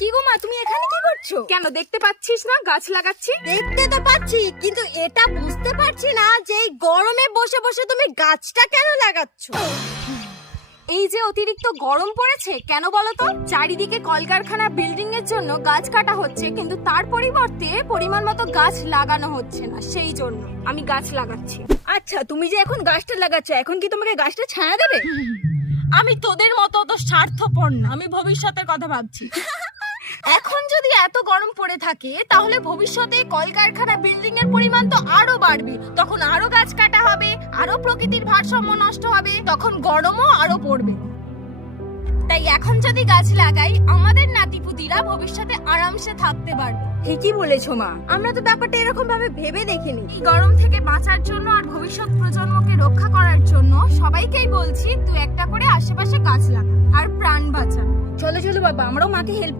কি গো মা, তুমি এখানে কি করছো? কেন দেখতে পাচ্ছিস না গাছ লাগাচ্ছি? দেখতে তো পাচ্ছি, কিন্তু এটা বুঝতে পারছি না যে এই গরমে বসে বসে তুমি গাছটা কেন লাগাচ্ছো। এই যে অতিরিক্ত গরম পড়েছে, কেন বলো তো? চারিদিকে কলকারখানা বিল্ডিং এর জন্য গাছ কাটা হচ্ছে, কিন্তু তার পরিবর্তে পরিমাণ মতো গাছ লাগানো হচ্ছে না, সেই জন্য আমি গাছ লাগাচ্ছি। আচ্ছা, তুমি যে এখন গাছটা লাগাচ্ছ, এখন কি তোমাকে গাছটা ছায়া দেবে? আমি তোদের মতো তো স্বার্থপর না, আমি ভবিষ্যতের কথা ভাবছি। এখন যদি এত গরম পড়ে থাকে, তাহলে ভবিষ্যতে কলকারখানা বিল্ডিং এর পরিমাণ তো আরো বাড়বে, তখন আরো গাছ কাটা হবে, আরো প্রকৃতির ভারসাম্য নষ্ট হবে, তখন গরমও আরো পড়বে। তাই এখন যদি গাছ লাগাই, আমাদের নাতিপুতিরা ভবিষ্যতে আরামসে থাকতে পারবে। ঠিকই বলেছো মা, আমরা তো ব্যাপারটা এরকম ভাবে ভেবে দেখিনি। এই গরম থেকে বাঁচার জন্য আর ভবিষ্যৎ প্রজন্মকে রক্ষা করার জন্য সবাইকেই বলছি, তুই একটা করে আশেপাশে গাছ লাগা আর প্রাণ বাঁচা। চলো চলো বাবা, আমরাও মাকে হেল্প